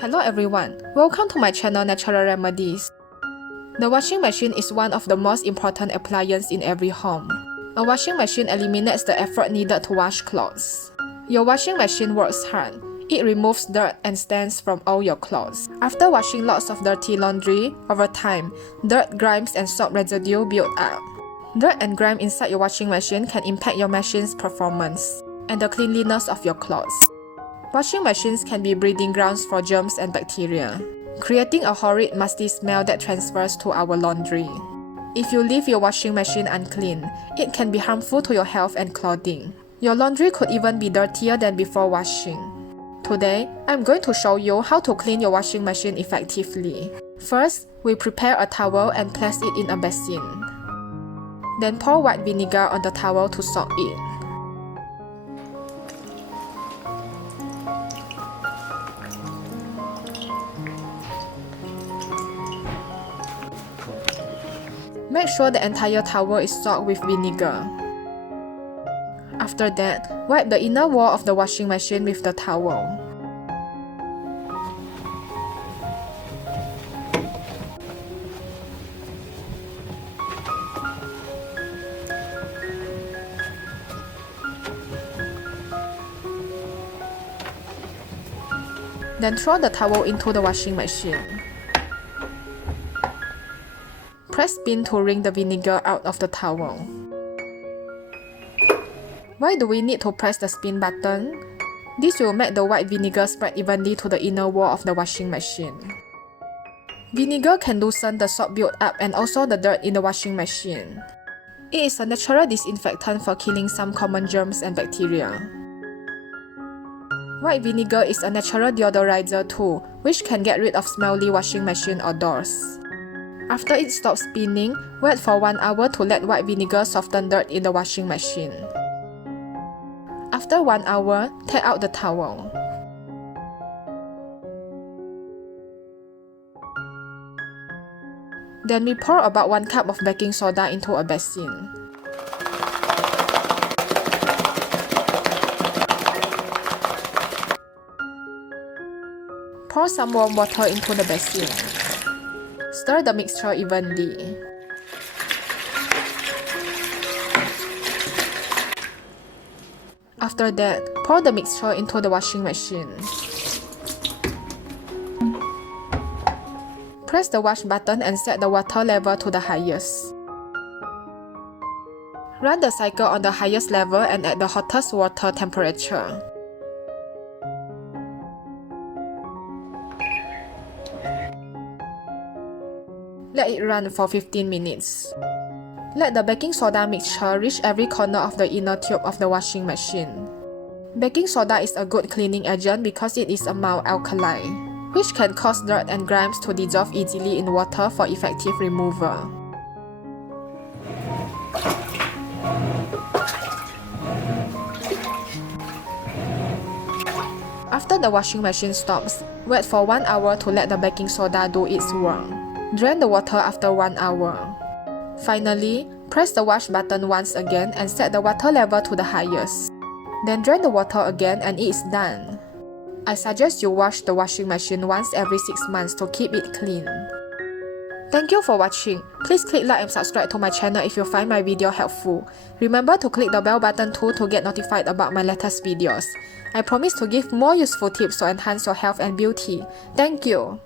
Hello everyone, welcome to my channel Natural Remedies. The washing machine is one of the most important appliances in every home. A washing machine eliminates the effort needed to wash clothes. Your washing machine works hard. It removes dirt and stains from all your clothes. After washing lots of dirty laundry, over time, dirt, grimes, and soap residue build up. Dirt and grime inside your washing machine can impact your machine's performance and the cleanliness of your clothes. Washing machines can be breeding grounds for germs and bacteria, creating a horrid, musty smell that transfers to our laundry. If you leave your washing machine unclean, it can be harmful to your health and clothing. Your laundry could even be dirtier than before washing. Today, I'm going to show you how to clean your washing machine effectively. First, we prepare a towel and place it in a basin. Then pour white vinegar on the towel to soak it. Make sure the entire towel is soaked with vinegar. After that, wipe the inner wall of the washing machine with the towel. Then throw the towel into the washing machine. Press spin to wring the vinegar out of the towel. Why do we need to press the spin button? This will make the white vinegar spread evenly to the inner wall of the washing machine. Vinegar can loosen the soap build-up and also the dirt in the washing machine. It is a natural disinfectant for killing some common germs and bacteria. White vinegar is a natural deodorizer too, which can get rid of smelly washing machine odors. After it stops spinning, wait for 1 hour to let white vinegar soften dirt in the washing machine. After 1 hour, take out the towel. Then we pour about 1 cup of baking soda into a basin. Pour some warm water into the basin. Stir the mixture evenly. After that, pour the mixture into the washing machine. Press the wash button and set the water level to the highest. Run the cycle on the highest level and at the hottest water temperature. Let it run for 15 minutes. Let the baking soda mixture reach every corner of the inner tube of the washing machine. Baking soda is a good cleaning agent because it is a mild alkali, which can cause dirt and grimes to dissolve easily in water for effective removal. After the washing machine stops, wait for 1 hour to let the baking soda do its work. Drain the water after 1 hour. Finally, press the wash button once again and set the water level to the highest. Then drain the water again and it is done. I suggest you wash the washing machine once every 6 months to keep it clean. Thank you for watching. Please click like and subscribe to my channel if you find my video helpful. Remember to click the bell button too to get notified about my latest videos. I promise to give more useful tips to enhance your health and beauty. Thank you.